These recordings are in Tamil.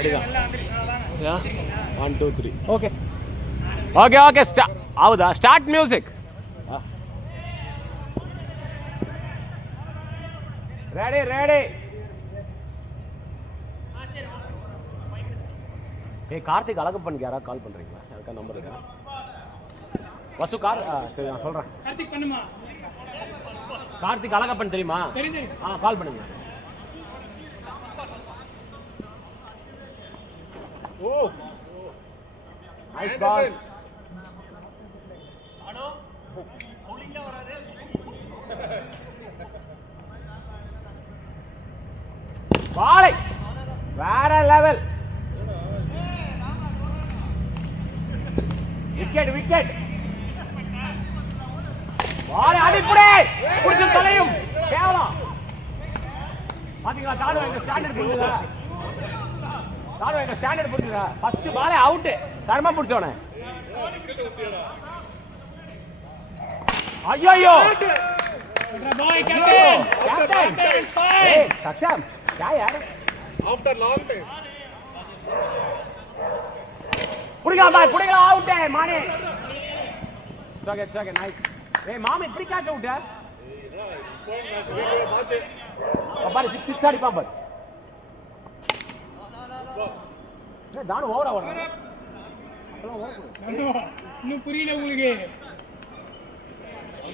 1 2 3 ஓகே ஓகே ஓகே ஆகுதா ஸ்டார்ட் மியூசிக் ரெடி ரெடி ஏய் கார்த்திக் அழகப்பனுக்கு யாராவது கால் பண்ணுறீங்களா யாருக்கா நம்பர் இருக்கா வசு கார் சரி நான் சொல்கிறேன் கார்த்திக் பண்ணுமா கார்த்திக் அழகப்பன் தெரியுமா கால் பண்ணுங்க ஓ நைஸ் பால் ஆனோ பவுலிங்கா வராதே பாலை வேற லெவல் விக்கெட் விக்கெட் பாலை அடிப்புடே புடிச்சு தலையும் கேவலம் பாத்தீங்களா தாடு எங்க ஸ்டாண்டர்ட் புடிச்சதா தாடு எங்க ஸ்டாண்டர்ட் புடிச்சதா ஃபர்ஸ்ட் பாலே அவுட் சர்மா புடிச்சவனே ஐயோ பாய் கேப்டன் கேப்டன் ஃபைன் சக்சம் क्या यार आफ्टर लॉन्ग टाइम पुड़ीगा आउट है माने चगे नाइस ए माम इप्पडी कैच आउट है बाबा 6 आड़ी पांबर ए दानु ओवर नु புரியல உங்களுக்கு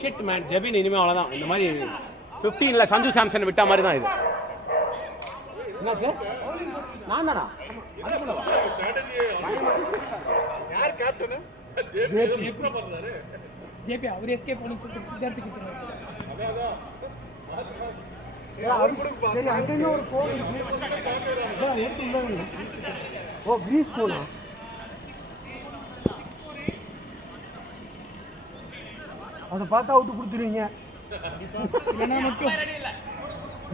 ஷிட் மேன் ஜெபின் இனிமே அவ்வளவுதான் இந்த மாதிரி 15 ல சஞ்சு சாம்சன் விட்ட மாதிரி தான் இது என்னாச்சு நான் தானா யார் கேப்டன் ஜேபி எப்போ பண்றாரு ஜேபி அவர் எஸ்கேப் பண்ணி சொல்லிட்டு சித்தார்த் கிட்டறாரு அவர் கூட சரி அங்க இன்னும் ஒரு போன் அதான் எடுத்து உள்ளாங்க ஓ கிரீஸ் போனா அத பார்த்தா அவுட் கொடுத்துருவீங்க என்ன மட்டும்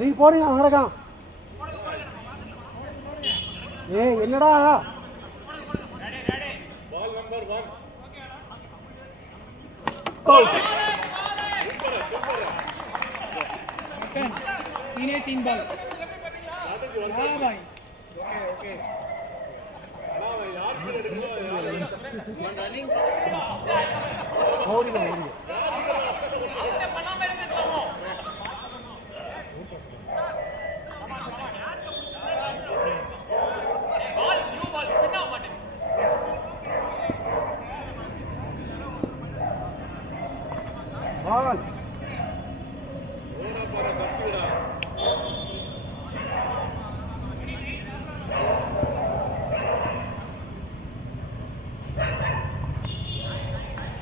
நீ போறீங்க அங்கடா ஏய் என்னடா பால் நம்பர் 1 ஓகே तीन 3 बॉल हां भाई ओके ना भाई यार फिर எடுக்கணும் ரன்னிங் ஓடி என்ன பண்ணாம இருந்துட்டோம் பால் ஓடா பாரு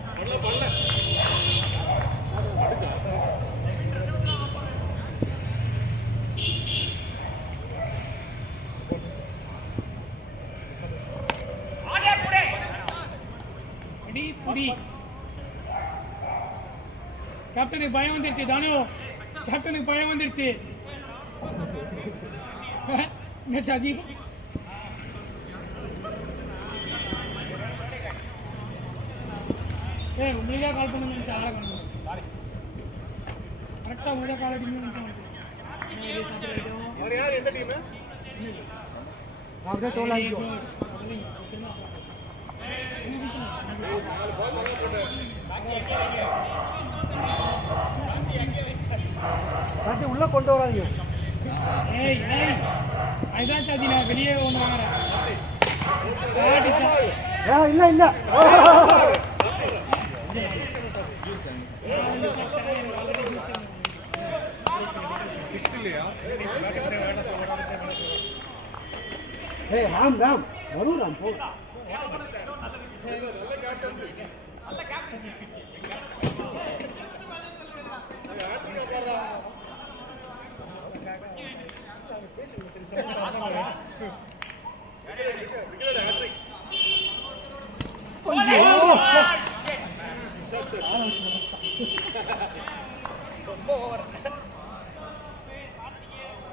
கச்சிடா பல்ல அடிச்சா ஆடே புடே அடி புடி கேப்டனுக்கு பயம் வந்துருச்சு தானு கேப்டனுக்கு பயம் வந்துருச்சு என்ன சாஜி ஏய் உங்களுக்கே கால் பண்ண நினைச்சா ஆளை காணும் கரெக்டாக உங்களுக்கே கால் அடிக்கணும்னு நினைச்சேன் யார் எந்த டீமு அப்படியே தோலாயிக்கோ காட்டி உள்ள கொண்டு வராங்க ஏய் ஏய் ஐதான் சாதி நான் வெளியே கொண்டு வரேன் இல்ல இல்ல ஏய் ராம் ராம் வரும் ராம் போ நல்ல captain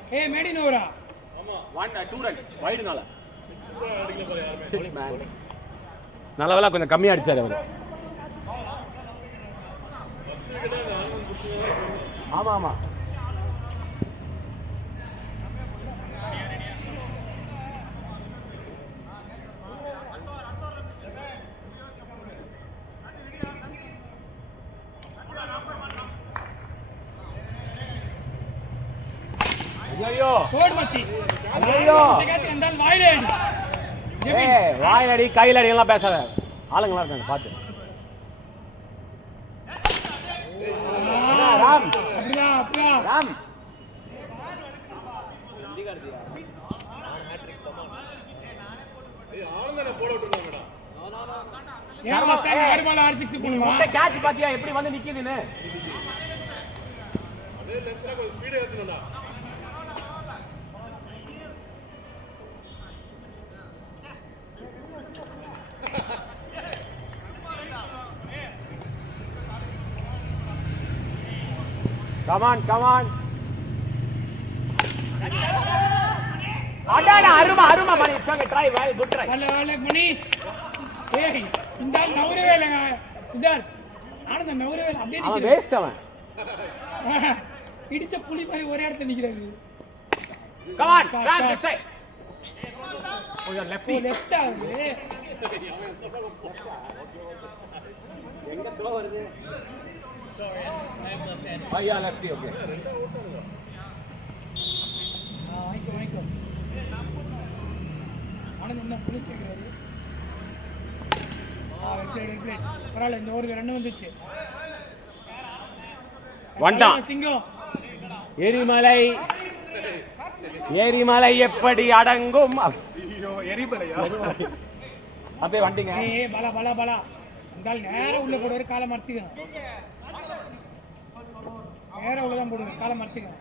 Hey, made in over. 1-2 runs wide nala. Shit man. நல்லவேளை கொஞ்சம் கம்மியா அடிச்சாரு அவர். ஆமா ஆமா. கோட் மச்சி ஐயோ கேட்ச் வந்தால் வாயிலே அடி ஏய் வாயிலடி கையிலடி எல்லாம் பேசாத ஆளுங்களா இருக்காங்க பாத்து ராம் அப்படிதான் ராம் ஏன் மச்சான் 6 பால் 6 6 பண்ணுமா இந்த கேட்ச் பாத்தியா எப்படி வந்து நிக்குதுன்னு அதே லென்த்ல கொஞ்சம் ஸ்பீட் ஏத்துனடா come on அடடா அருமா மணி சங்க ட்ரை வெல் குட் ட்ரை வால மணி ஏய் இந்த நவரவே இல்லங்க சித்தார்த் ஆனந்த நவரவே அப்படியே அவன் நிக்குது வேஸ்ட் அவன் இடிச்ச புலி மாதிரி ஒரே இடத்துல நிக்கிறாரு come on try this side oh your lefty left ஆகுது எங்க த்ரோ வருது oh yeah lefty okay வாங்கிக்கோ ஆனந்த் என்ன புலி கேக்குறாரு வெல் பிளேட் பரவாயில்ல இந்த ஒரு ரன் வந்துச்சு வண்டான் சிங்கம் எரிமலை எப்படி அடங்கும் ஐயோ எரிமலையா அப்படியே வண்டிங்க ஏய் பலா அந்தால் நேரா உள்ள போடுவாரு காலை மறைச்சுங்க நேரா உள்ள தான் போடுவாரு காலை மறைச்சுங்க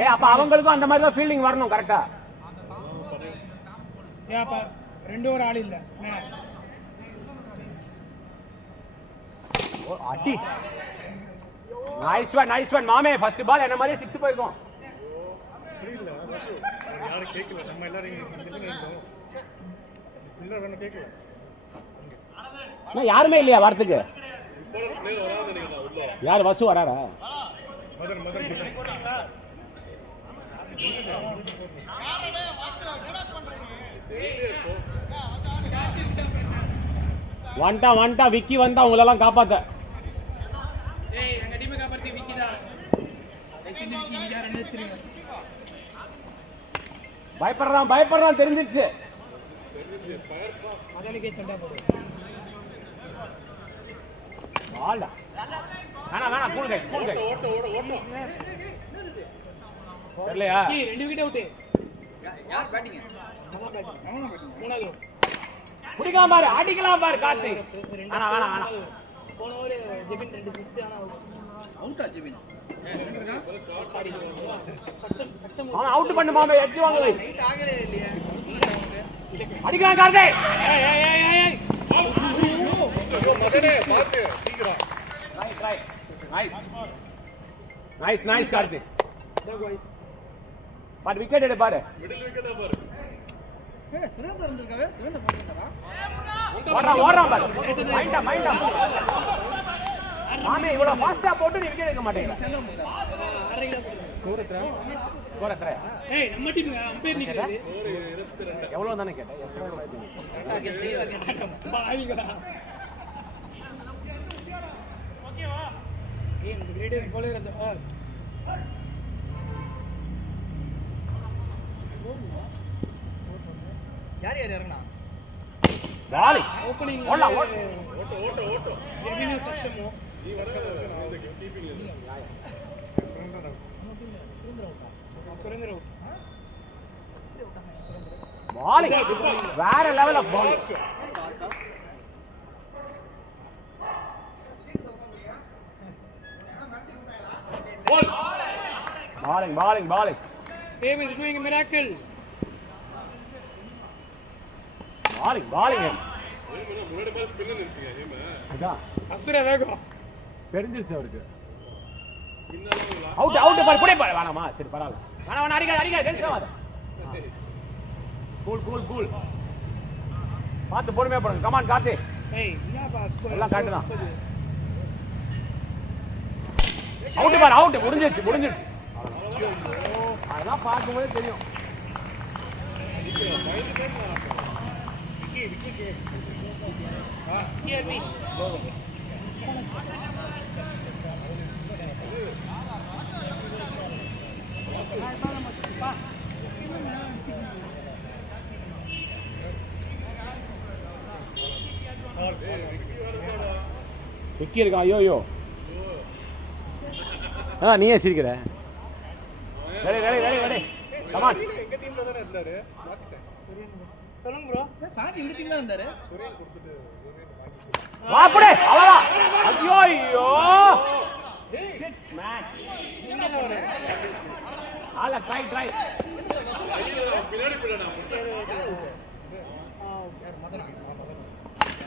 ஏய் அப்ப அவங்களுக்கும் அந்த மாதிரி தான் ஃபீல்டிங் வரணும் கரெக்ட்டா ஏன் அப்ப ரெண்டு ஒரு ஆள் இல்ல அடி நைஸ் ஒன் மாமே ஃபர்ஸ்ட் பால் என்ன மாதிரி 6 போய்க்கும் புரியல ரசு யாரும் கேட்கல நம்ம எல்லாரும் இங்க இருந்தோம் இல்ல வேணா கேட்கல நான் யாருமே இல்லையா வரதுக்கு இப்போ பிளேயர் வராத நினைக்கிறேன் உள்ள யார் வசு வராரா மதன் வந்துட்டா விக்கி வந்தா உங்களெல்லாம் காப்பாத்த ஏய் எங்க டீமை காப்பாத்தி விக்கிதா சின்ன விக்கி நீ யார நினைச்சிருங்க பயப்படுறான் தெரிஞ்சிருச்சு மதலுக்கே சண்டை போடு ஆளா வேணா கூல் கைஸ் ஓட்ட தெரியலையா ஏய் ரெண்டு விக்கெட் அவுட் யார் பேட்டிங் மூணாவது குடிக்கலாம் பாரு அடிக்கலாம் பாரு கார்த்தி வேணா போன ஒரு ஜெபின் 2 6 ஆனா அவுட்டா ஜெபின் அவன் அவுட் பண்ணு மாமே எட்ஜ் வாங்க வை அடிக்கலாம் கார்த்தி ஏய் மதனே பாத்து சீக்கிரம் நைஸ் கார்த்தி பாரு விக்கெட் எடு பாரு மிடில் விக்கெட்டா பாரு ஓடுறான் பாரு மைண்டா மாமே இவ்வளவு ஃபாஸ்டா போட்டு நீ விக்கெட் எடுக்க மாட்டேங்க ஸ்கோர் எத்தனை ஏய் நம்ம டீம் அம்பையர் நிக்குது எவ்வளவு தானே கேட்டேன் பாவிங்கடா ஓகேவா ஏய் இந்த கிரேட்டஸ்ட் bowler அந்த யார் இறங்கனா பாலி ஓபனிங் ஓடலாம் ஓட்ட ஜெமினி சக்ஷமோ நீ வரல நான் இந்த கீப்பிங்ல இல்ல சுரேந்திர பாலி வேற level of ball balling Dave is doing a miracle balling முன்னாடி பால் ஸ்பின்னர் நினைச்சீங்க ஏமா அதான் அசுர வேகம் தெரிஞ்சிருச்சு அவருக்கு பின்னால அவுட் பால் புடி பால் வேணாமா சரி பரவாயில்லை வேணா அடிக்க டென்ஷன் ஆகாத கூல் பாத்து பொறுமையா போடுங்க கமான் கார்த்தி ஏய் என்னப்பா ஸ்கோர் எல்லாம் காட்டு தான் அவுட் முடிஞ்சிருச்சு அதான் பார்க்கும்போது தெரியும் Here we விக்கி இருக்கான். ஐயோ நீயே சிரிக்கிற. Ready ready ready ready come on. எங்க டீம்ல தானே இருந்தாரு. சொல்லுங்க ப்ரோ. சாஞ்சி இந்த டீம்ல இருந்தாரு. சுரேன் கொடுத்துட்டு வா அப்படியே அவ்வளவுதான். ஐயோ ஷிட் மேன். ஆல ட்ரை பின்னாடி பிள்ளடா.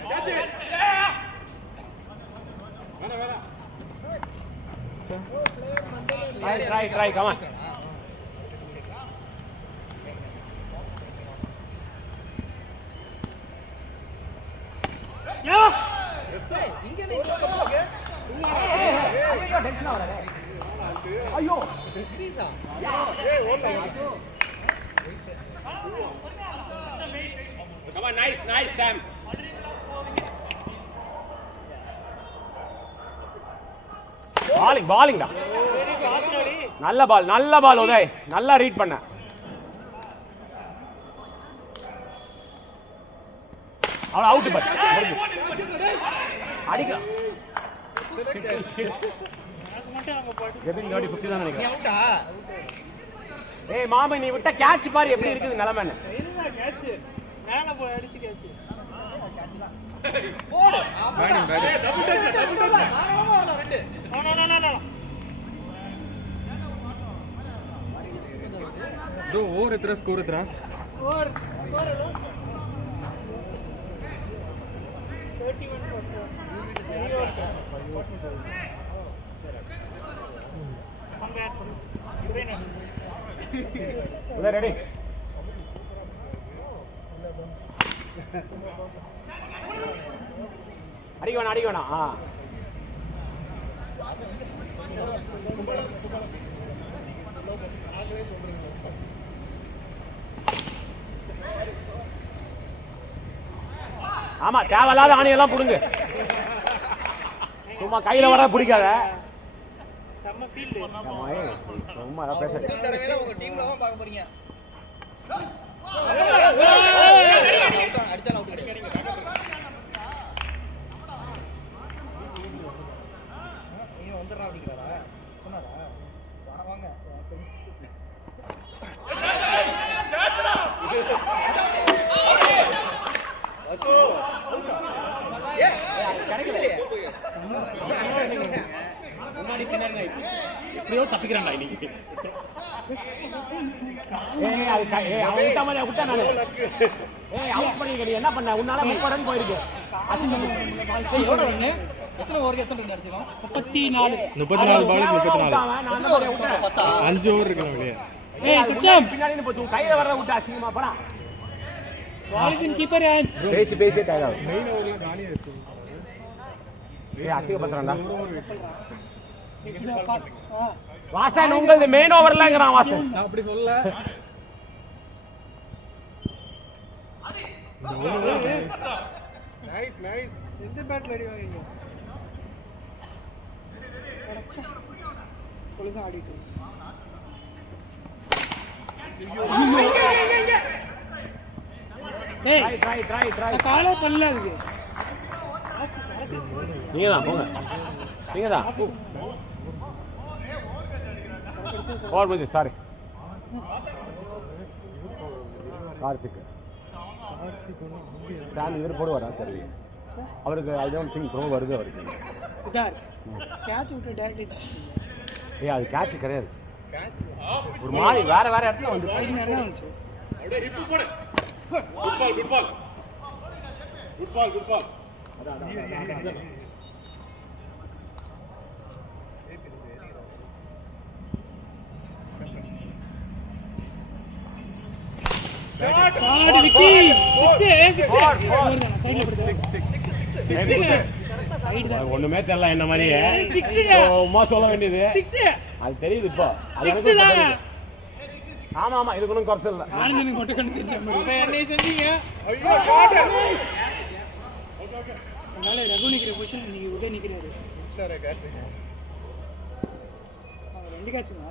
கேட்ச். வேணா ட்ரை கமான். இங்க என்ன இங்க போறீங்க? டென்ஷன் ஆவல. ஐயோ கிரீஸா. Come on, nice Sam. Bowling டா. நல்ல பால் உதய். நல்லா ரீட் பண்ண. அவள அவுட் பட். அடிக்க. கெபின் காடி 50 தான் நீ நினைக்கிறேன். அவுட்டா? ஏய் மாமா நீ விட்ட கேட்ச் பாரு எப்படி இருக்குது நிலைமை. என்ன கேட்ச்? மேல போய் அடிச்சு கேட்ச். போடு. Batting double touch. நானே வரல ரெண்டு. நோ. दो ओवर इतना स्कोर इतना Score 31 ரெடி அடிக்க வேணாம். ஆமா தேவையில்லாத ஆணையெல்லாம் புடுங்க. சும்மா கையில வர பிடிக்காத. செம்ம ஃபீல்ட். சும்மா பேச. இந்த தடவைல உங்க டீம்ல தான் பார்க்க போறீங்க. அடிச்சால அவுட் கிடைக்கும். நீ வந்துறா அப்படிங்கறா. சொன்னாரா? வாங்க. முன்னாடி பின்னாடி எப்படியோ தப்பிக்கிறான்டா இன்னைக்கு. அவன் விட்ட மாதிரி விட்டா நானு. அவுட் பண்ணிருக்க. நீ என்ன பண்ண? உன்னால 30 போயிருக்கு. எவ்வளவு ரன்? எத்தனை ஓவருக்கு எத்தனை ரன் அடிச்சோம்? 34 பாலுக்கு 34 நான் தான் விட்டேன். 5 ஓவர் இருக்கலாம் வெளியே. ஏய் சச்சம் பின்னாடி போச்சு. கையில வர விட்டா அசிங்கமா போடா. வாலின் கீப்பர் ஹேண்ட். பேசி டயர்ட் ஆகும். மெயின் ஓவர்ல காலியா இருக்கு. அசிங்கப்படுறான்டா. நெக்ஸ்ட் வாசன் உங்களது மெயின் ஓவர்லங்கறான் வாசன். நான் அப்படி சொல்லல. நைஸ் எந்த பேட்ல அடி வாங்குறீங்க? ஒழுங்கா ஆடிட்டு. ஏய் ட்ரை காலே பண்ணல அதுக்கு. நீங்க தான் போங்க. நீங்க தான் ஓவர் போச்சு. சாரி கார்த்திக் சாமி இவர் போடுவாரா தெரியல. அவருக்கு ஐ டோன்ட் திங்க் ப்ரோ வருது அவருக்கு. சித்தார் கேட்ச் விட்டு டைரக்ட் ஏய் அது கேட்ச் கிடையாது. ஒரு மாதிரி வேற இடத்துல வந்து நல்லா வந்துச்சு. அப்படியே ஹிட் போடு. Good ball. அதான் ஆடி விக்கி 6 சைடுல போடு. 6 சைடு தான். ஒண்ணுமே தெரியல என்ன மாதிரி 6ங்க. சும்மா சொல்ல வேண்டியது 6 அது தெரியுது இப்போ. அது 6 தாங்க. ஆமா இதுக்கு ஒன்றும் குறைச்சல் இல்லை. ஆனந்தன் கொட்ட கண்டு தெரியல மாதிரி. இப்போ என்னைய செஞ்சீங்க. ஐயோ ஷாட். அதனால ரகு நிக்கிற பொசிஷன் நீங்க உதய் நிக்கிறாரு. இன்ஸ்டால கேட்ச். அவங்க ரெண்டு கேட்சுங்க.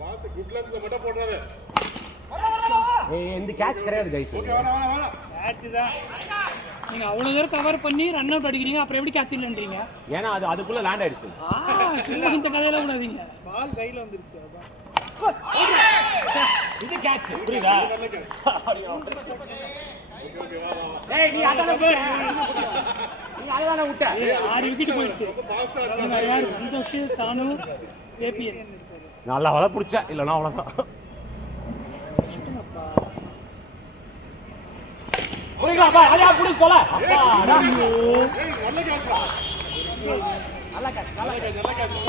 பாத்து குட் லக்ல மட்டும் போடுறாரு. ஏய் இந்த கேட்ச் கிடையாது கைஸ். வேணா நீங்க அவ்வளவு தூரம் கவர் பண்ணி ரன் அவுட் அடிக்கிறீங்க, அப்புறம் எப்படி கேட்ச் இல்லன்றீங்க? ஏன்னா அது அதுக்குள்ள லேண்ட் ஆயிடுச்சு. சும்மா இந்த கதையில விடாதீங்க. பால் கையில வந்துருச்சு அதான். இது கேட்ச் புரியுதா? ஏய் நீ அதான விட்ட. நீ அதான விட்ட. 6 விக்கெட் போயிடுச்சு. இவங்க யார்? சந்தோஷ், தானு, ஏபிஎன். நல்லா வலை பிடிச்ச இல்லைன்னா அவ்வளோதான். புரியுங்களா? அதையா புடி போல.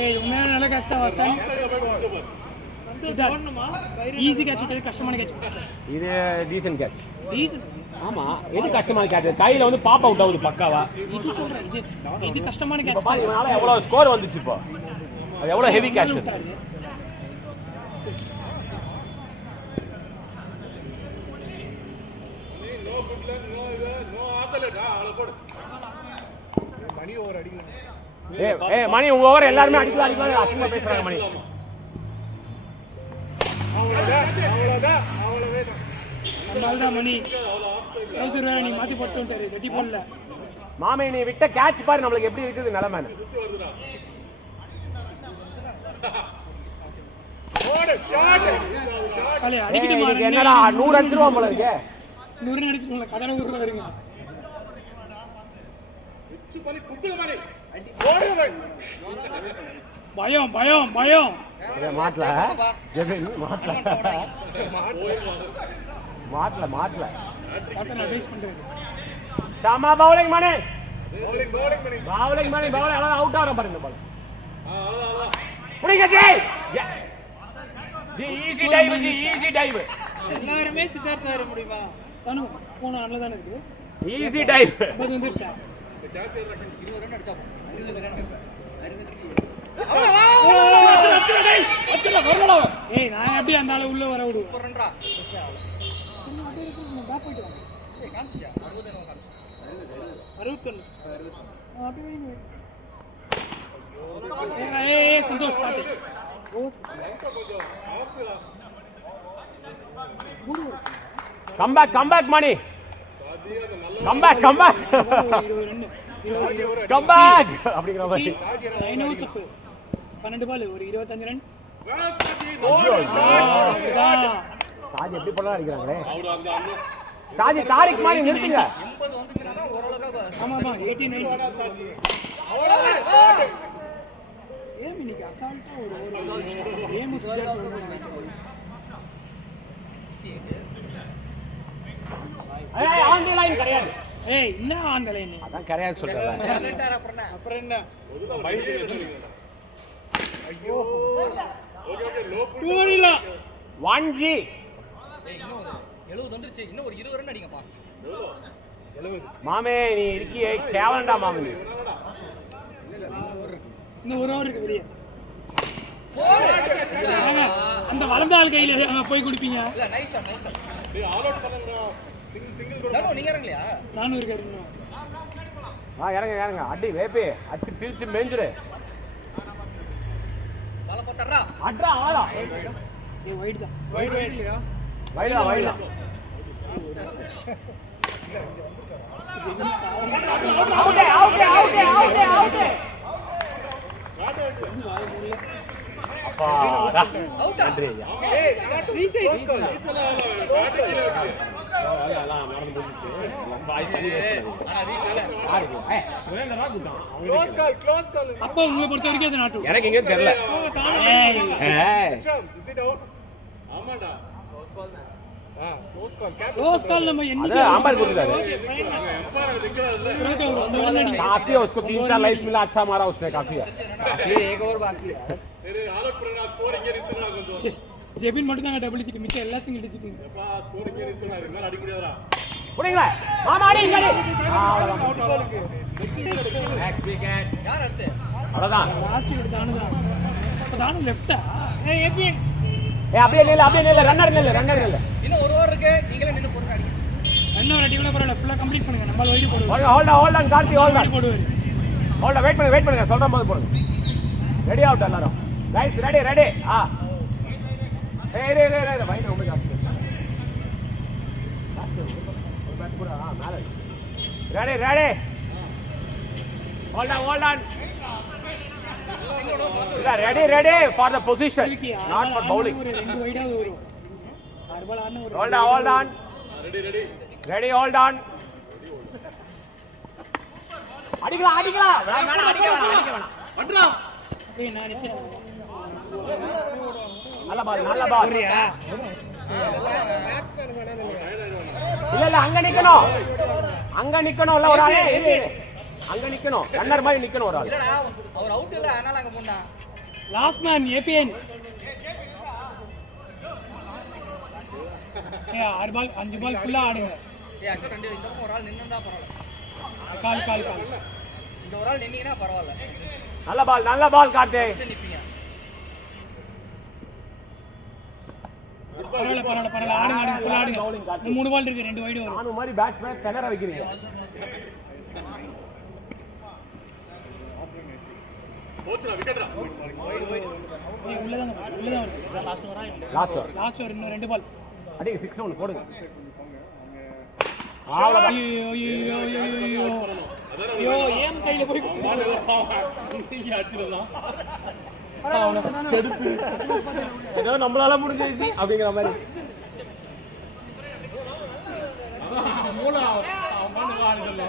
ஏய் உண்மையான நல்ல கேட்ச் தான் வாசன். ஈஸி கேட்ச் விட்டது, கஷ்டமான கேட்ச். இது டீசன்ட் கேட்ச். டீசன்ட். ஆமா, எது கஷ்டமான கேட்ச்? கையில வந்து பாப் அவுட் ஆகுது பக்காவா. இது சொல்றேன், இது கஷ்டமான இப்ப கேட்ச். பாரு இவனால எவ்வளவு ஸ்கோர் வந்துச்சு இப்போ. அது எவ்வளவு ஹெவி கேட்ச். மணி ஓவர் அடிக்கல. ஏய் மணி உங்க ஓவர் எல்லாரும் அடிக்கலாம் அசிங்கமா பேசுறாங்க மணி. நம்மள்தான் மணி. ரோசர் வேற நீ மாத்தி போட்டு வந்துட்டாரு, வெட்டி போடல. மாமே நீ விட்ட கேட்ச் பாரு நம்மளுக்கு எப்படி இருக்குது நிலைமை. அடிக்கிட்டு மாறேன். என்னடா 100 அடிச்சிருவான் போல இருக்கே. 100 அடிச்சுங்களா? கதற ஊர்ல வருங்க. பயம் பயம் பயம். மாட்டல மாட்டல மாட்டல. சாமா பவுலிங் மணி. பவுலிங் மணி பவுலிங் அவ்வளவு அவுட் ஆற பாருங்க பால். புடிங்க G. G easy dive G easy dive. எல்லாரும் சித்தார்த்த வர முடியுமா? தனு போன நல்ல தான இருக்கு. Easy dive. 50 வந்துருச்சா? 20 ரன் அடிச்சா போ. 20 ரன். ஏய் நான் எப்படி அந்த ஆளு உள்ள வர விடுவேன்? 1 ரன்டா. பேக் போயிட்டு வாங்க. ஏய் காமிச்சா 60 என்னோ காமிச்சா. 61. அப்படியே வைங்க. ஏய் சந்தோஷ் பாத்து. கம் பேக் மணி. கம் பேக் கம் பேக் அப்படிங்கிற மாதிரி. 9 ஓவர்ஸ் 12 பால் ஒரு 25 ரன். சாஜி எப்படி பண்ணலாம் அடிக்கிறாங்களே. சாஜி தாரிக் மாதிரி நிறுத்துங்க. 80 வந்துச்சுனா தான் ஓரளவுக்கு. ஆமா 89. ஏன் இன்னைக்கு அசால்ட்டா ஒரு கேம் ஏய் ஆன் தி லைன் கிடையாது. ஏய் என்ன ஆன் தி லைன்? அதான் கிடையாது சொல்றேன். அப்புறம் என்ன? ஐயோ. Okay low டூரில 1G. 70 வந்துருச்சு. இன்னும் ஒரு 20 ரன் அடிங்கப்பா. 70. மாமே நீ இருக்கியே கேவலண்டா மாமே நீ. இன்னும் ஒரு ஓவர் இருக்கு வெளிய. அந்த வளர்ந்த ஆள் கையில போய் குடிப்பீங்க. இல்ல நைஸ் ஷாட். டேய் ஆல் அவுட் பண்ணனும்டா. சிங்கிள் நானோ நீங்க இறங்கலையா? நானும் இருக்காரு இன்னும். இறங்க அடி வேப்பே அடிச்சு பிரிச்சு மேஞ்சிரு. பால போட்டறா. அட்ரா ஆளா. ஏய் வைட் தான். வைட் இல்லையா? வைடா. அவுட். அப்பாடா. அவுட். நன்றி ஐயா. ஏய் ரீச் ஆயிடுச்சு. எல்லாம் நடந்து போச்சு. பாய் தண்ணி வேஸ்ட் பண்ணாதீங்க. ஆனா ரீச் இல்ல. யாருக்கு? ஏய் சுரேந்தரா குட்டான். க்ளோஸ் கால். அப்போ உங்களை பொறுத்த வரைக்கும் அது நாட்டு. எனக்கு எங்க தெரியல. ஏய் ஏய் இஸ் இட் அவுட்? ஆமாடா. க்ளோஸ் கால் தான். க்ளோஸ் கால். க்ளோஸ் கால் நம்ம अरे என்னைக்கு अंपायर को दिला दे। एम्पायर दिख काफी है उसको 3-4 लाइफ मिला अच्छा मारा उसने काफी है। ये एक और बाकी है। तेरे ஆல் அவுட் பண்ணா ஸ்கோர் இங்க நிறுத்துறா கொஞ்சம். ஜெபின் மட்டும் தான் டபுள் டிஜிட் மிச்சம் எல்லா சிங்கிள் டிஜிட். அப்பா ஸ்கோர் இங்க நிறுத்துறா என்ன அடிக்க முடியாதுடா. புடிங்களா மாமா அடி இங்க அடி. அவுட் பாலுக்கு. Next wicket. யார் அடுத்து? அவ்வளவுதான். லாஸ்ட் விக்கெட் தானுதான். அப்ப தானு லெஃப்ட்டா? ஏய் ஏபிஎன். ஏய் அப்படியே நில்ல ரன்னர் நில்ல. இன்னும் ஒரு ஓவர் இருக்கு. நீங்களே நின்னு போடுங்க அடிங்க. என்ன ஒரு அடிக்குள்ள பரவாயில்ல. ஃபுல்லா கம்ப்ளீட் பண்ணுங்க. நம்மால வைட் போடுவோம். Hold on Karthi hold on. போடுவாரு. ஹோல்ட் வெயிட் பண்ணுங்க சொல்றேன் போது போடுங்க. ரெடி ஆவுட் எல்லாரும். Right ready. ஏய் வைட் ரொம்ப ஜாஸ்தி. Ready, ready. Hold on. Ready for the position, not for bowling. ரெண்டு வைடாவது வரும். ஆறு பால் ஆடுன ஒரு Hold on. Ready, hold on. அடிக்கலாம். வேணாம், அடிக்க வேணாம். ஏய் நான் நிச்சயம் நல்ல பால். போறியா? இல்ல அங்க நிக்கணும் இல்ல ஒரு ஆளே அங்க நிக்கணும் ரன்னர் மாதிரி நிக்கணும் ஒரு ஆள். இல்லடா அவர் அவுட் இல்ல அதனால அங்க போண்டா. லாஸ்ட் மேன் ஏபிஎன். ஏ 6 பால் 5 பால் ஃபுல்லா ஆடுங்க. ஏய் அக்சர் ரெண்டு இந்த பக்கம் ஒரு ஆள் நின்னதா பரவாயில்லை. கால் இந்த ஒரு ஆள் நின்னீங்கன்னா பரவாயில்லை. நல்ல பால் கார்த்தி. நிப்பீங்க. பரவாயில்ல ஆடுங்க ஃபுல்லா ஆடுங்க. 3 பால் இருக்கு 2 வைடு வரும். நானு மாதிரி பேட்ஸ்மேன் திணற வைக்கிறீங்க. போச்சுடா விக்கெட்ரா. உள்ளதான் வரும். லாஸ்ட் ஒரு இன்னும் 2 பால். அடிங்க 6 ரன் போடுங்க. ஐயோ ஏம் கையில போய் இங்க அடிச்சிடலாம். ஏதோ நம்மளால முடிஞ்சிருச்சு அப்படிங்கிற மாதிரி. மூளை அவன் பண்ணு ஆடுதல்ல.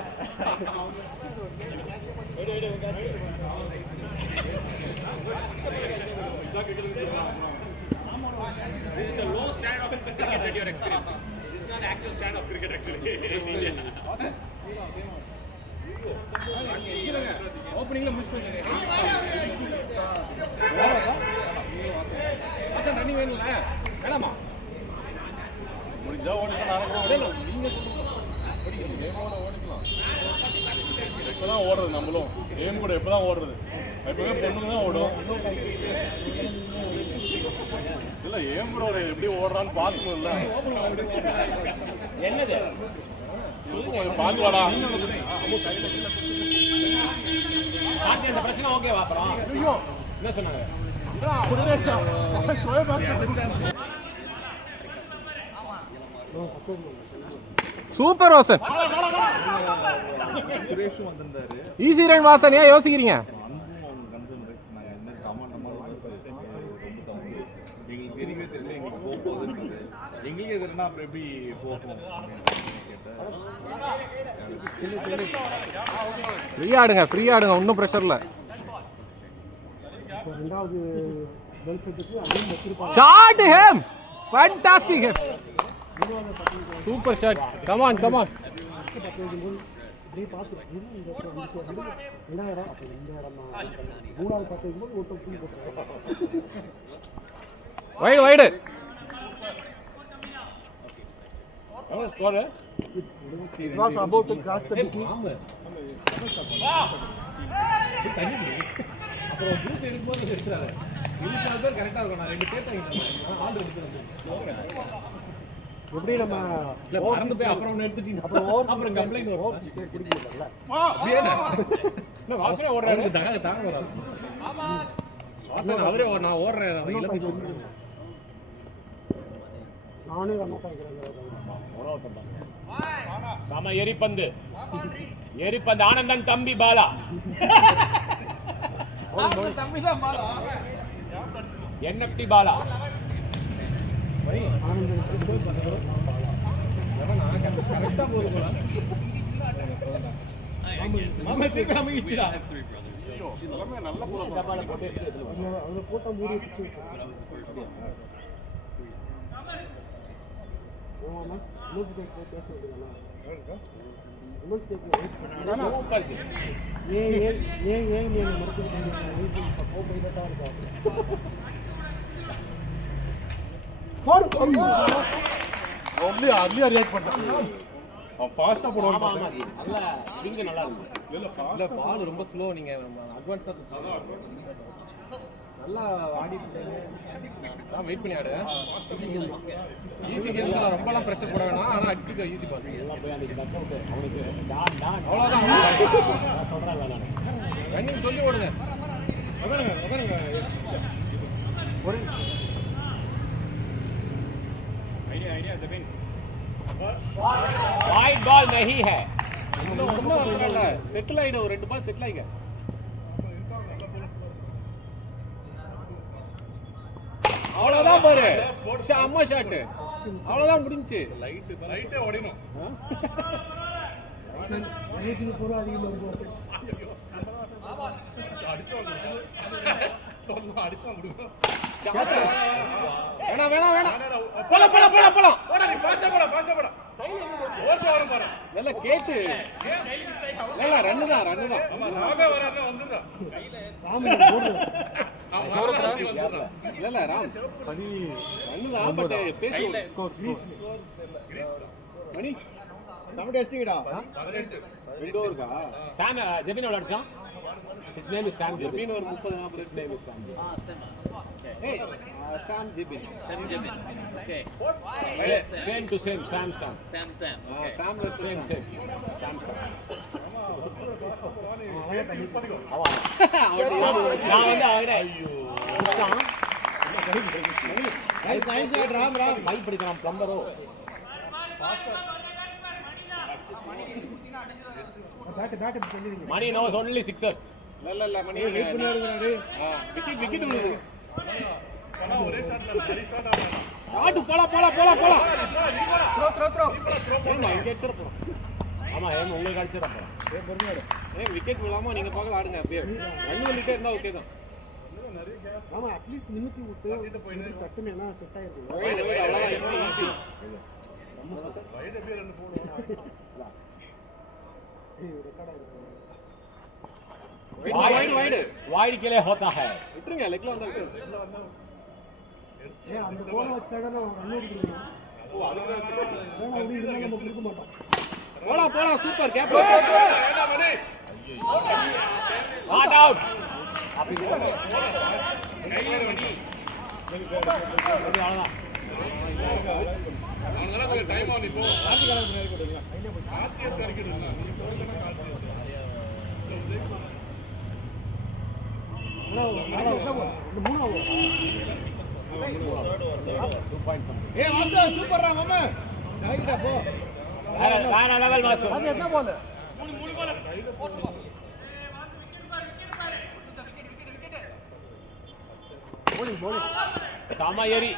This is the low stand of cricket that you are experiencing. This is not the actual stand of cricket actually. ஓப்பனிங்ல மிஸ் பண்ணிட்டீங்க. வாசன் ரன்னிங் வேணும்ல? வேணாமா? முடிஞ்சா ஓடிக்கலாம். நீங்க சொல்லுங்க. கேமோட ஓடிக்கலாம். இப்பதான் ஓடுறது நம்மளும். கேம் கூட எப்பதான் ஓடுறது? எப்பவே பொண்ணுங்க தான் ஓடும். இல்ல ஏம் கூட எப்படி ஓடுறான்னு பாக்கணும்ல. என்னது? பாத்து வாடா. கார்த்தி அந்த பிரச்சனை ஓகேவா அப்புறம்? ஐயோ என்ன சொன்னாங்க? சூப்பர் வாசன். சுரேஷும் வந்திருந்தாரு. ஈஸி ரன் வாசன், ஏன் யோசிக்கிறீங்க? அன்பும் அவங்க கன்சர்ன் ரைஸ் பண்ணாங்க. என்ன நம்ம ஃபர்ஸ்ட் டைம் ரொம்ப தப்பு. எங்களுக்கு தெரியவே தெரியல எங்களுக்கு போக போகுதுன்றது. எங்களுக்கே தெரியலனா அப்புறம் எப்படி போகும் கேட்டேன். ஃப்ரீயா ஆடுங்க ஒன்றும் ப்ரெஷர் இல்லை. Shot Hem, fantastic Hem, super shot. Come on wide. Score It was about to cross the wicket. அப்புறம் ஜூஸ் எடுக்கும்போது எடுத்துறாரு. இதுக்கு தான் கரெக்டா இருக்கும். நான் ரெண்டு சேர்த்து ஆல் எடுத்துறேன். எப்படி நம்ம இல்ல மறந்து போய் அப்புறம் ஒன்னு எடுத்துட்டீங்க. அப்புறம் கம்ப்ளைன்ட் வரும். குடிக்கல. அப்படியே இல்ல வாசனே ஓடுறாரு. தாங்க வராது. ஆமா வாசன் அவரே நான் ஓடுறேன். நான் இலக்கு நானே ரன் பாக்குறேன். சம எரிப்பந்து ஆனந்தன் தம்பி பாலா. தம்பிதான் பாலா. NFT பாலா. கரெக்டா போகுது. மாமா திருப்பி அமைச்சிடா. நல்ல போல போட்டு அவன போட்டா மூடி வச்சு. ஆமா லூஸ் டேக் போட்டு பேசுறீங்களா? Loose tag super ji. ஏன் நீங்க மனசுல நீங்க போய் போயிட்டா இருக்கா? அதுலயே ரியாக்ட் பண்ணிட்டான். அவன் ஃபாஸ்டா போடுவான். ஆமா நல்ல ஸ்விங் நல்லா இருக்கு. இல்ல பால் ரொம்ப ஸ்லோ. நீங்க அட்வான்ஸா நல்லா ஆடிடுச்சு. நான் வெயிட் பண்ணி ஆடு. ஈஸி கேம் தான். ரொம்பலாம் பிரஷர் போட வேணாம். ஆனா அடிச்சுக்க ஈஸி பால். எல்லாம் போய் அன்னைக்கு டக் அவுட் அவனுக்கு டான் அவ்வளவுதான். நான் சொல்றேன் நான். ரன்னிங் சொல்லி ஓடுங்க. உட்காருங்க. ஐடியா ஜெபின். वाइड बॉल नहीं है ஒன்றும் அவசரம் இல்லை, செட்டில் ஆகிடும். ஒரு 2 பால் செட்டில் ஆகிங்க. அவ்வளோதான் பாரு, செம்ம ஷாட்டு. அவ்வளோதான் முடிஞ்சுச்சு. லைட்டே ஓடிடும். வேணாம் வேணாம் வேணாம், போலாம் போலாம் போலாம் போலாம். நல்ல கேட்டு இல்ல, ரன்னு தான் ரன்னு தான். இல்ல இல்ல ராம் ரன்னு தான், பட் பேசுவோம். மணி சமடி அடிச்சிங்கடா. 2 ஓவருக்கா? சாம் ஜெபின் எவ்வளோ அடிச்சான்? His name is Sam Jebin. Jebin ஒரு 30-40. His name is Sam Jebin. Hey, Sam Jebin. Sam Jebin. Okay. Same to same, Sam. Sam. Okay. Sam versus Same. Sam. Sam. நான் வந்து அவகிட்ட nice nice Ram Ram. Pipe பிடிக்கலாம் பிளம்பரோ. Mani knows only sixers. இல்ல இல்ல மணி வெயிட் பண்ணிருங்கடா டேய். விக்கெட் விழுது. ஷாட் போலாம் போலாம் போலாம் போலாம். ஏமா இங்க அடிச்சற போறோம். ஆமா ஏமா உங்களுக்கு அடிச்சற போறோம். விக்கெட் விழாம நீங்க பக்கல ஆடுங்க. அப்படியே ரன் வந்துட்டே இருந்தா ஓகே தான். ஆமா அட்லீஸ்ட் நிமித்தி விட்டு தட்டுனேனா செட் ஆயிருக்கும். அவ்வளவுதான், ஈஸி ஈஸி. वाइड के लिए होता है. விட்டுருங்க, லெக்ல வந்தா விட்டு. அந்த போன வச்சாடா நான் ரன் அடிக்கிறேன். ஓ அதுக்கு தான் வச்சிருக்கேன். போன அப்படி இருந்தா நம்ம கொடுக்க மாட்டோம். போலாம் போலாம், சூப்பர் கேப். Not out. அப்படி அவங்களால டைம் ஆன் இப்போ ஆர்த்தி காலம் முன்னாடி கொடுங்க. ஆர்டிஎஸ் அடிக்கிடுங்க. ஏய் வாசு சூப்பர்ரா மாமா. ரைட்டா போ. வேற லெவல் மாசு. அது என்ன பால்? மூணு பால். போலிங் சாமா எரி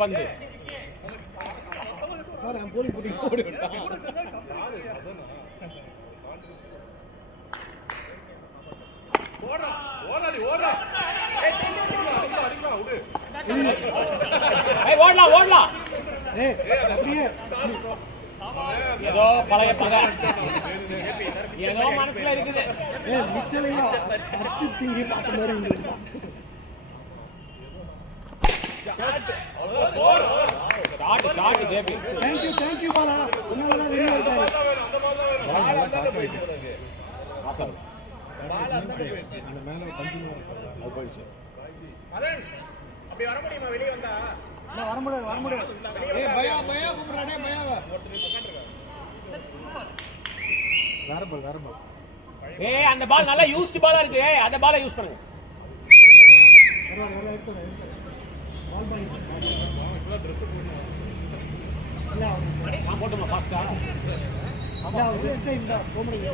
பந்து. பாரு போலிங் போடி ஓடி விட்டான். ஓடா. ஏய் ஓடலாம். ஏய் அப்படியே ஏதோ பழைய பகை ஏதோ மனசுல இருக்குது. ஏய் மிச்சலையா அர்த்தி திங்கி பார்த்த மாதிரி இருக்கு. Shot JP. Thank you Bala. உன்னால தான் வெளிய வந்துட்டாரு. ஆசம். பால் அந்த போயிடுச்சு. இந்த மேல கண்டினியூ அது போயிடுச்சு. மதன் அப்படி வர முடியுமா வெளிய வந்தா? வர முடியாது. ஏய் பயா கூப்பிடுறானே பயாவா. வேற பால். ஏய் அந்த பால் நல்லா யூஸ்ட் பாலா இருக்கு. அந்த பாலை யூஸ் பண்ணுங்க. நான் போட்டுமா ஃபாஸ்டா? ஆமா ஃபர்ஸ்ட் டைம் தான் போமுடிங்க.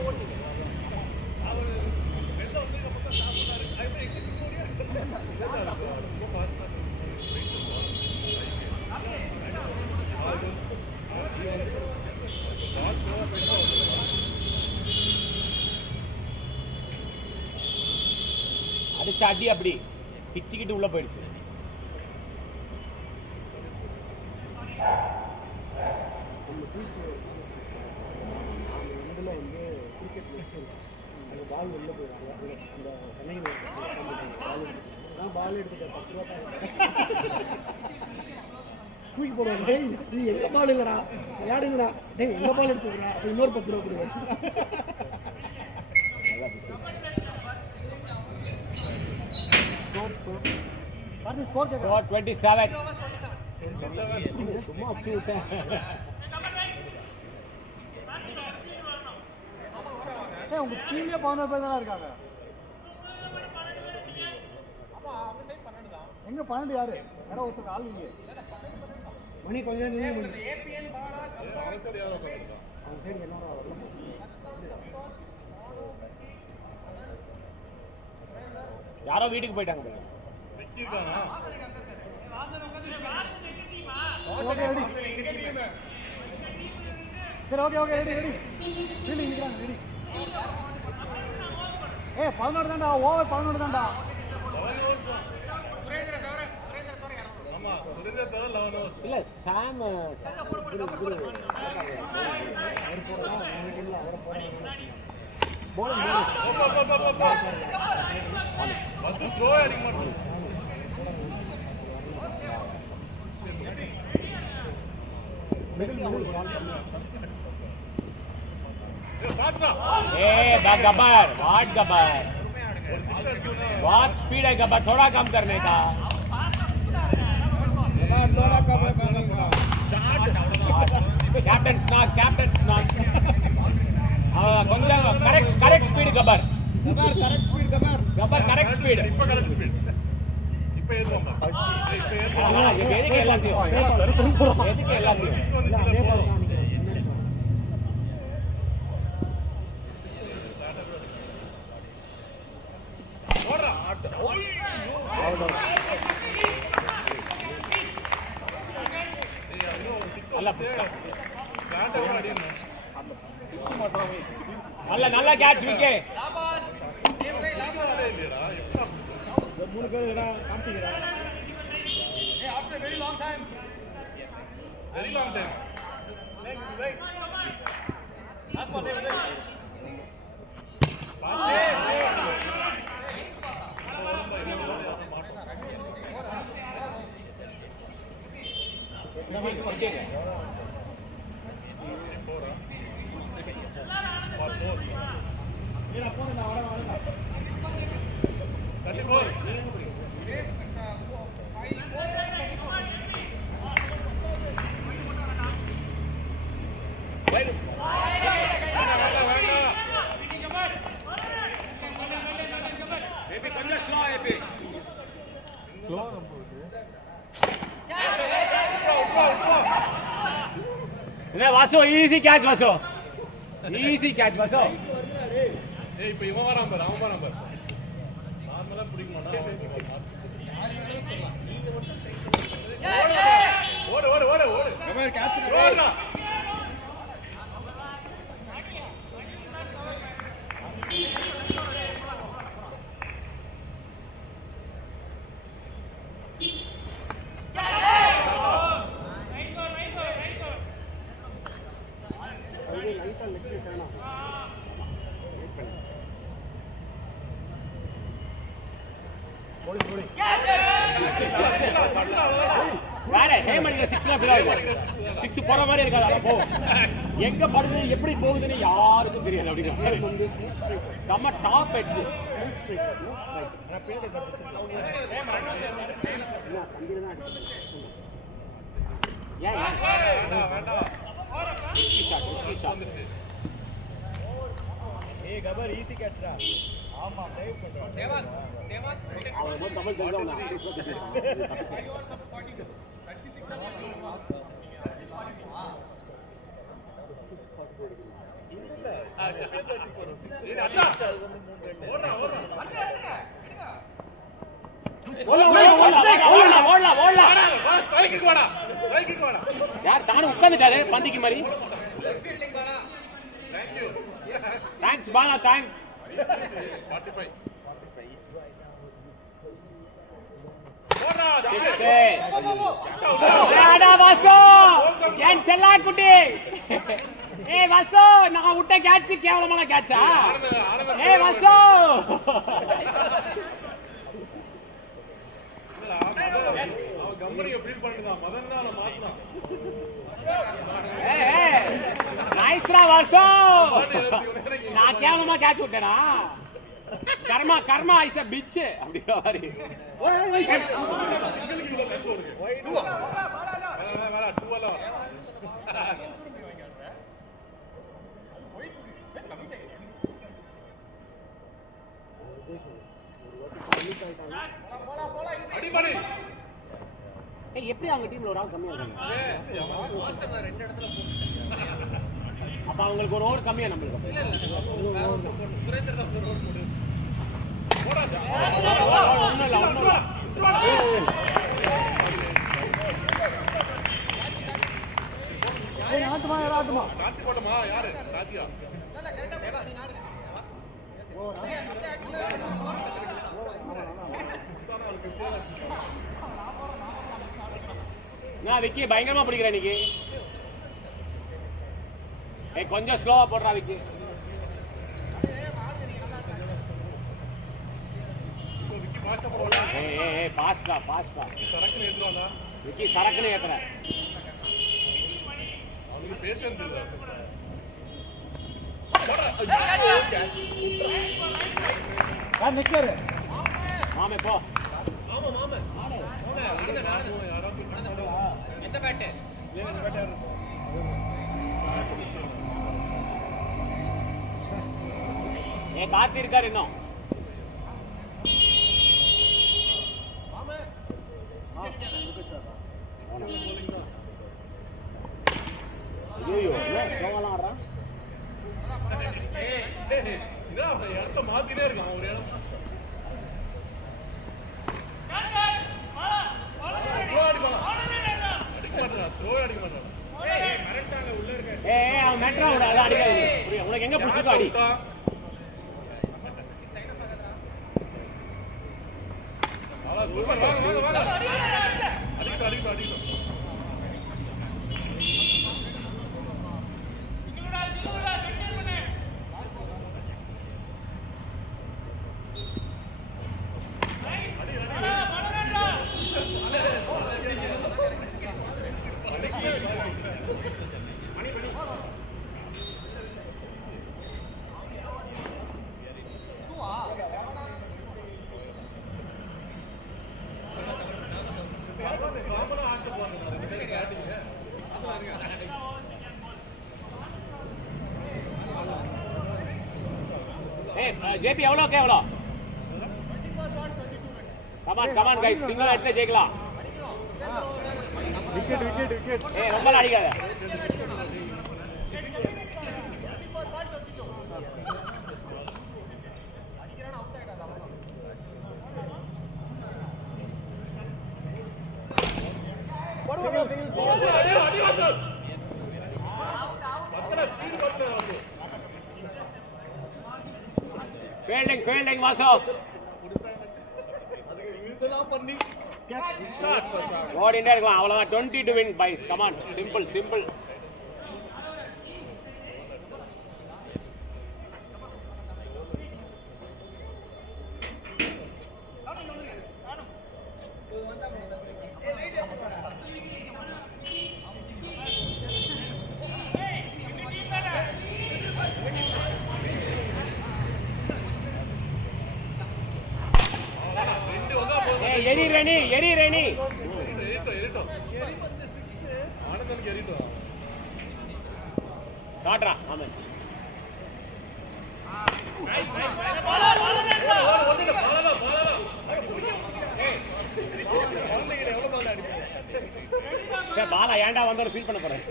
அடிச்ச அடி அப்படி பிச்சுக்கிட்டு உள்ள போயிடுச்சு. பால் வெளில போயிடுறாங்க. அந்த கண்ணகிரி பால் எடுத்துட்டு 10 ரூபா தூக்கி போடுவாங்க. டேய் நீ எங்க பால் இல்லடா விளையாடுங்கடா. டேய் எங்க பால் எடுத்துக்கிறா. இன்னொரு 10 ரூபா கொடுங்க. ஸ்கோர் 27. சும்மா அடிச்சு விட்டேன். உங்க டீம்லயே 11 பேர் தான் இருக்காங்க. எங்க 12 யாரு? யாரோ ஒருத்தர் ஆள் இல்லையே. மணி கொஞ்சம் நேரம் மணி அவன் சைடு யாரோ உட்காந்துருக்கான். அவன் சைடு எல்லாரும் வரல. யாரோ வீட்டுக்கு போயிட்டாங்க பாருங்க. விக்கி இருக்கானா? சரி ஓகே ரெடி ஃபீல்டிங் நிக்கிறாங்க ரெடி. 11 தான்டா ஓவர் 11 தான்டா. ஆமா, சுரேந்தர் தவிர 11 hours. இல்ல சாம் போல் போ. பஸ் த்ரோ அடிக்க மாட்டான். பாஸ்டா. गब्बर व्हाट गब्बर बहुत स्पीड है गब्बर थोड़ा कम करने का थोड़ा कम करने का कैप्टन स्नॉक கொஞ்சம் correct speed Gabbar correct speed இப்ப கரெக்ட் ஸ்பீட். இப்ப ஏறுவாங்க. இப்ப ஏறுவாங்க. எதுக்கு எல்லாத்தையும் எதுக்கு எல்லாத்தையும் வந்துச்சுல போ. ஓடுறா. நல்லா புடிச்சா ஸ்டார்ட் ஆக அடிங்க. நல்ல கேட்ச் விக்கே மூணு பேர் காமிக்கிறா. Very long time. Vasu easy catch Vasu easy catch Vasu ஏய் இப்ப இவன் வரான் பாரு, அவன் வரான் பாரு. நார்மலா பிடிக்க மாட்டான். ஓடு ஓடு ஓடு ஓடு. ஓடுடா. வேற ஹேமண்டில 6 பிளாக் 6 போற மாதிரி இருக்காது போ எங்க படுது எப்படி போகுதுன்னு யாருக்கும் தெரியாது அப்படிங்க சம டாப் எட்ஜ் ஸ்மூத் ஸ்ட்ரைக் நான் பின்னாடி ஏன் வேண்டாம். ஏய் கபர் ஈஸி கேட்ச்டா. ஆமா டைவ் பண்றான். அவன் மட்டும் தமிழ் தெரிஞ்சவனா யார் தானே உட்கார்ந்துட்டாரு பந்திக்கு மாதிரி தேங்க்ஸ் பாலா தேங்க்ஸ் 45. என் செல்லா குட்டி ஏய் வாசு நான் விட்ட கேட்ச் கேவலமான கேட்சா ஏய் வாசு அவன் கம்பெனியை ஃபீல் பண்ணிதான் முதல் நாள் மாத்தினான். நைஸ்ரா வாசு நான் கேவலமா கேட்ச் விட்டேனா karma karma is a bitch அப்படிங்கிற மாதிரி எப்படி அவங்க டீம்ல ஒரு ஆள் கம்மியா இருக்காங்க? அப்ப அவங்களுக்கு ஒரு ஓவர் கம்மியா நம்மளுக்கு. ஒண்ணும் இல்ல. ஆட்டுமா ஆட்டுமா கார்த்தி போட்டமா யாரு கார்த்தியா நான் விக்கி பயங்கரமா பிடிக்கிறேன் இன்னைக்கு. கொஞ்சம் ஸ்லோவா போடுறா விக்கி. ஃபாஸ்டா சரக்குன்னு ஏத்துவானா விக்கி சரக்குன்னு ஏத்துற. அவனுக்கு பேஷன்ஸ் இல்ல. நிக்கரு மாமே போ. கார்த்தி இருக்காரு இன்னும். இடத்த மாத்தினே இருக்கான் ஒரு இடம். உனக்கு எங்க பிடிச்சிருக்கோ அடி. ஜேபி எவ்வளோ எவ்வளோ? கமான் கைஸ், சிங்கிள் எடுத்து ஜெயிக்கலாம். விக்கெட் ரொம்ப அடிக்காத. ஃபீல்டிங் வாசோ. ஓடிட்டே இருக்கலாம், அவ்வளவுதான். 20 to win boys. Come on, simple. எரி ரெனி காட்ரா. ஆமா சரி, பாலா ஏன்டா வந்தோம் ஃபீல் பண்ண போறேன்.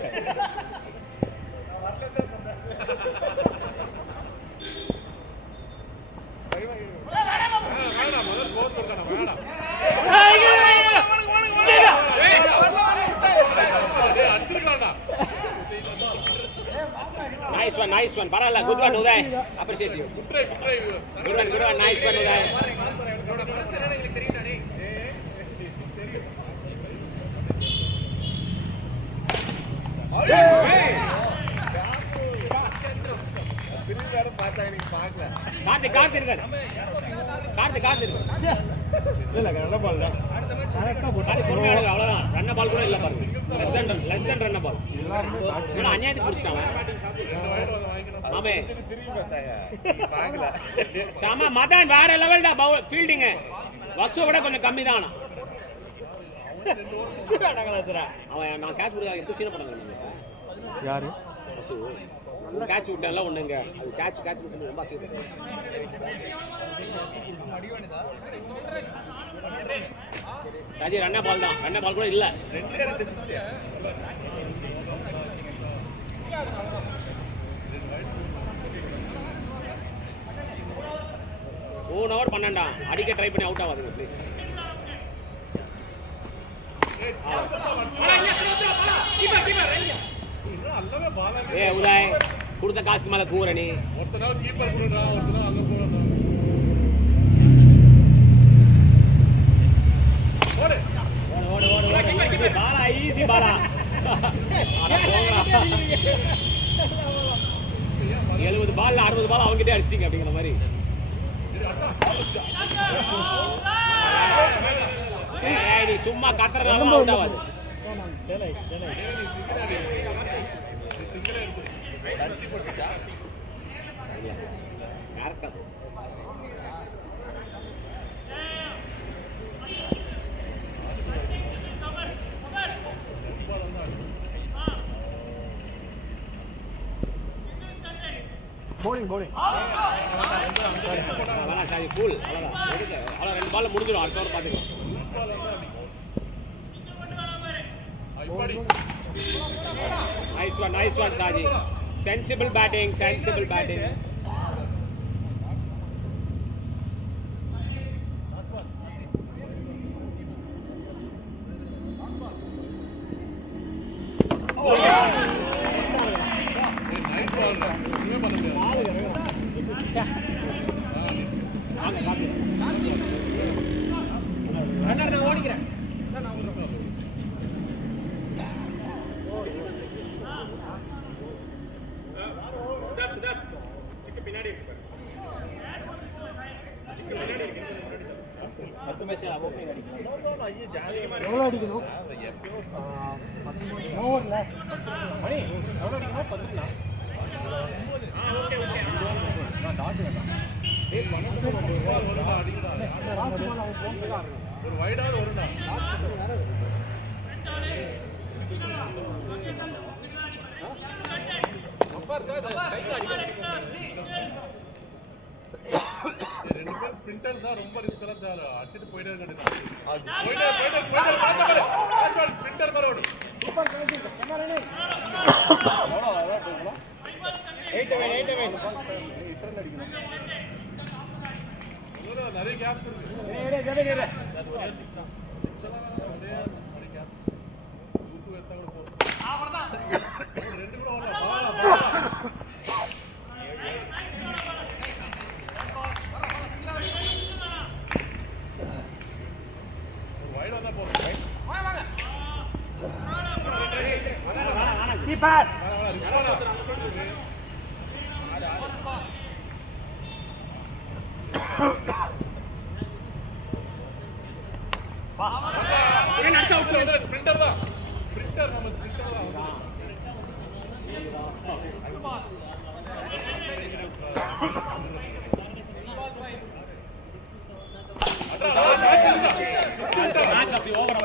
Nice one. Paralla, good one Uday. Appreciate you. Good one. Nice one Uday. Karthi நல்ல பால் தான். அவ்வளவுதான். ரன்ன பால் கூட இல்ல பாருங்க. லெஸ் தென் ரன்ன பால். இவ்வளவு அநியாயத்துக்கு பிடிச்சிட்டாங்க. ஆமே சாமா மதான் வேற லெவல்டா ஃபீல்டிங். வசு விட கொஞ்சம் கம்மி தான். அவன் நான் கேட்ச் விட எப்படி சீன பண்ணாங்க. யாரு வசு கேட்ச் விட்டேன்ல ஒண்ணுங்க. அது கேட்ச் சொல்லி ரொம்ப அசிங்கம். ராஜி ரன்ன பால் தான், ரன்ன பால் கூட இல்ல. ஓன் ஓவர் 12 அடிக்க ட்ரை பண்ணி அவுட் ஆகாதுங்க ப்ளீஸ். ஏ உதய் கொடுத்த காசுக்கு மேல கூற நீ. ஒருத்தனா கீப்பர் குடுறா, ஒருத்தனா அங்க போறா. ஓடு ஓடு ஓடு ஓடு பாலா ஈஸி பாலா. அட போங்கடா. 70 பால்ல 60 பால் அவங்கிட்டே அடிச்சிட்டீங்க அப்படிங்கிற மாதிரி. ஏய் நீ சும்மா கத்துறனால அவுட் ஆகாது. கரெக்டா bowling வேணா சாரி கூல் அவ்வளோதான். அவ்வளோ 2 பால்ல முடிஞ்சிடும். அடுத்த ஓவர் பார்த்துக்கலாம். Nice one, Saji. Sensible batting. Nice ball ஒண்ணுமே பண்ண முடியாது. ஓடிக்கிறேன். எவ்வளோ அடிக்கணும்? ஓவரில் மணி எவ்வளோ அடிக்கணும்? 10 ஒரு வைடாவது வரும்டா. ரெண்டு பேர் ஸ்பிரிண்டர்ஸ் தான், ரொம்ப ரிஸ்க் எல்லாம் அடிச்சுட்டு போயிட்டே இருக்காங்க. ஸ்பிரிண்டர் மாதிரி ஓடு. நிறைய கேப்ஸ் இருக்கு. ரெண்டு கூட வைட் வந்தா போதும். கீப்பர் ஸ்பிரிண்டர் தான், ஸ்பிரிண்டர் நம்ம ஸ்பிரிண்டர் தான். Match of the over.